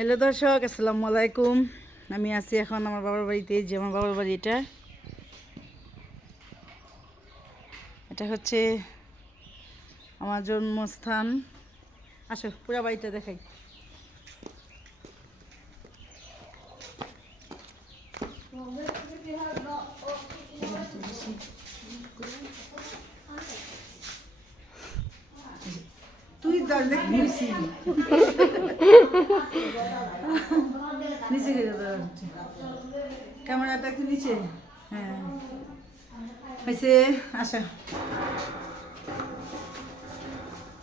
Hello দর্শক, আসসালামু আলাইকুম। আমি আছি এখন আমার বাবার বাড়িতে যে আমার বাবার বাড়ি এটা এটা হচ্ছে আমার জন্মস্থান। আসো, পুরা বাড়িটা দেখাই। তুই নিচে গেলে দাঁড়া ক্যামেরাটা একটু নিচে। হ্যাঁ। হয়েছে আচ্ছা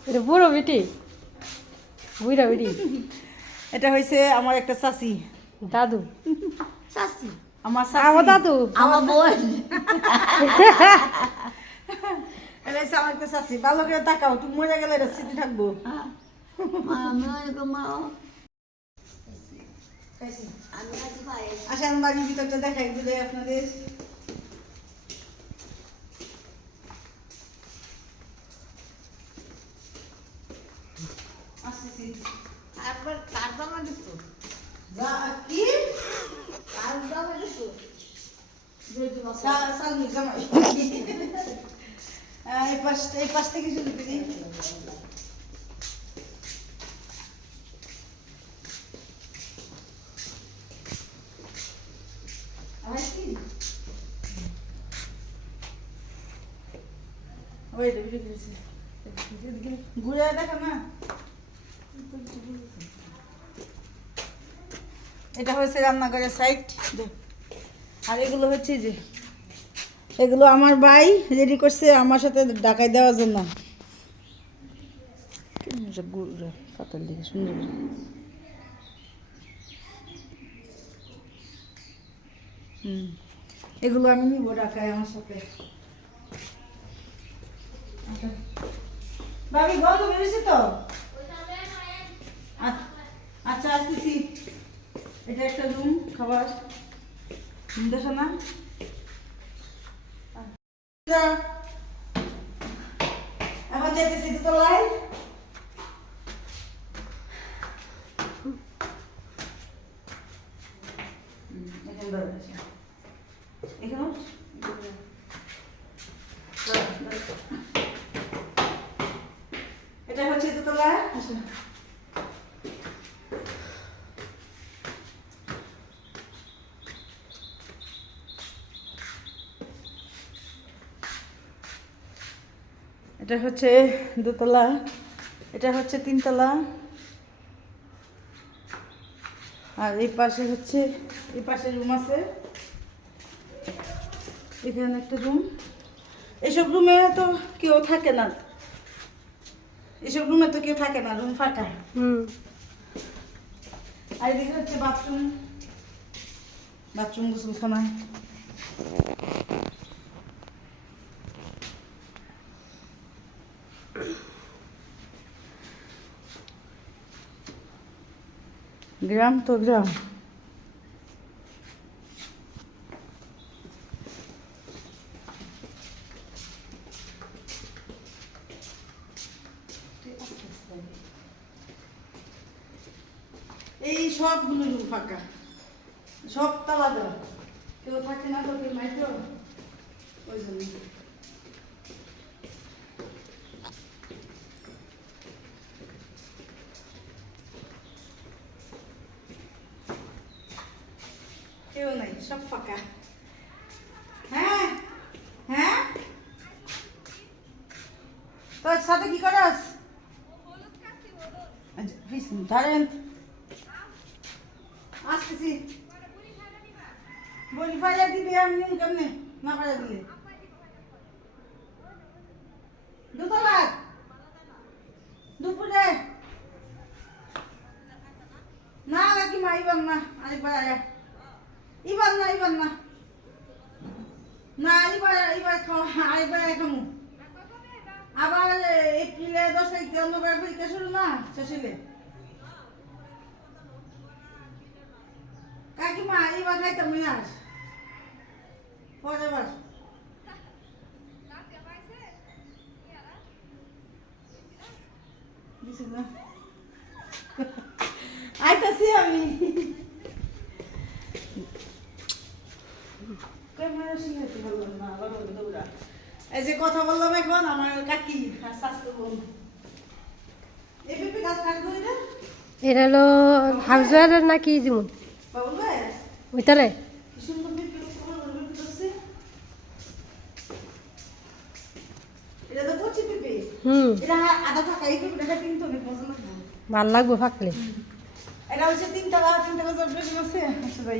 এটা বুড়ো বেটি। বুড়া বেটি। এটা হয়েছে আমার একটা চাচি। দাদু। চাচি? আমার আমার দাদু। আমার বোন এটা হচ্ছে আমার একটা চাচি। ভালো করে তাকাও তুমি মরে গেলে এটা স্মৃতি থাকব। আমি মা। খাইছি। আমি আছি ভাই আসা আমি বাড়ির ভিতরটা দেখাই দিলে আপনাদের এই পাশ থেকে শুরু করি ওই রে, ভিডিও করেছি। ঘুরে দেখো না। এটা হয়েছে রান্নাঘরের সাইড আর এগুলো হচ্ছে যে, এগুলো আমার ভাই রেডি করছে আমার সাথে ডাকাই দেওয়ার জন্য। হুম। এগুলো আমি নিবো ডাকাই আমার সাথে। ভাবি গন্ধ বেরিয়েছে তো? আচ্ছা- আচ্ছা আসতেছি। এটা একটা রুম খাবার। দেখো না। এখন যেতেছি দুটো লাইন এখানে এটা হচ্ছে দোতলা, এটা হচ্ছে তিনতলা, আর এই পাশে হচ্ছে, এই পাশে রুম আছে। এখানে একটা রুম এসব রুমে তো কেউ থাকে না। এসব রুমে তো কেউ থাকে না রুম ফাঁকা। হুম। আর এদিকে হচ্ছে বাথরুম। বাথরুম গোসলখানা গ্রাম তো গ্রাম। এই সবগুলো ফাঁকা। সব তালা দেওয়া। কেউ থাকে না তো কেউ নাই তো? ওই জন্য। কেউ নাই সব ফাঁকা। হ্যাঁ হ্যাঁ? তোর সাথে কি করাস? আচ্ছা, ধরেন। আসতেছি বলি, ফাইলা দিবি, আমি কেমনে? না, ফাইলা দিলে। দুতলা দুপুরে। না নাকি মা, ইবান না, আরেকবার আয়া। ইবান না ইবান না। না এবার এবার আরেকবার খামু। আবার, এপ্রিলে দশ তারিখ পরীক্ষা শুরু না শেষে এবার খাইতাম আস পরের বার দিছি না আইতাছি আমি। এই যে কথা বললাম এখন আমার কাকি এটা হলো হাউজার না কি যেমন বাবুল ভাই ওইটারে? ভালো লাগবে ফাঁকলে। এটা হচ্ছে তিন টাকা তিন টাকা জব বেশি আছে আচ্ছা ভাই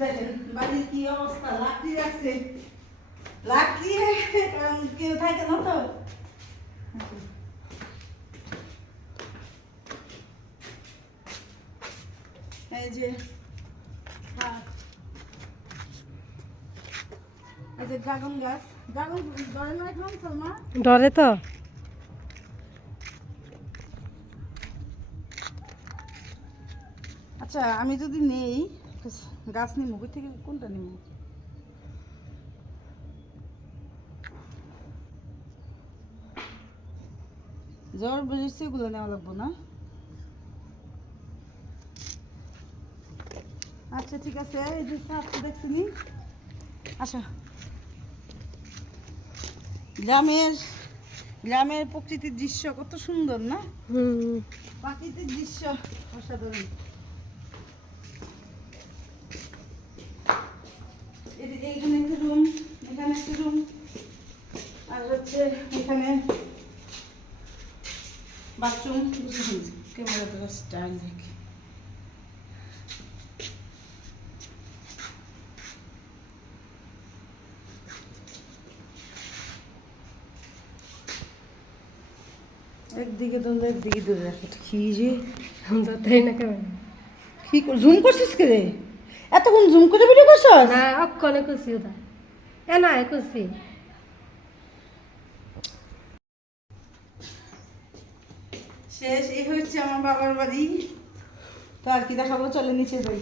দেখেন বাড়ির কি অবস্থা? লাকড়ি রাখছে। লাকড়ি কেউ থাকে না তো? এই যে হ্যাঁ। এই যে ড্রাগন গাছ। ড্রাগন ধরে না এখন ডরে তো। আচ্ছা আমি যদি নেই গাছ নিমু কই থেকে কোনটা নিমু? জ্বর বেরিয়েছে এগুলো নেওয়া লাগবো না? আচ্ছা ঠিক আছে এই যে সাপটা দেখছিনি আচ্ছা গ্রামের গ্রামের প্রকৃতির দৃশ্য কত সুন্দর না? হুম। প্রাকৃতিক দৃশ্য অসাধারণ এদিকে এখানে একটা রুম এখানে একটা রুম আর হচ্ছে এখানে বাথরুম ক্যামেরাটা স্টাইল দেখে। একদিকে ধরলে একদিকে ধরে রাখো তো কি যে? তো তাই না কেমন কি জুম করছিস কে রে? এতক্ষণ জুম করে ভিডিও করছিস? না অক্ষণে খুশি ওটা। এ না খুশি শেষ এই হচ্ছে আমার বাবার বাড়ি। তো আর কি দেখাবো? চলে নিচে যাই।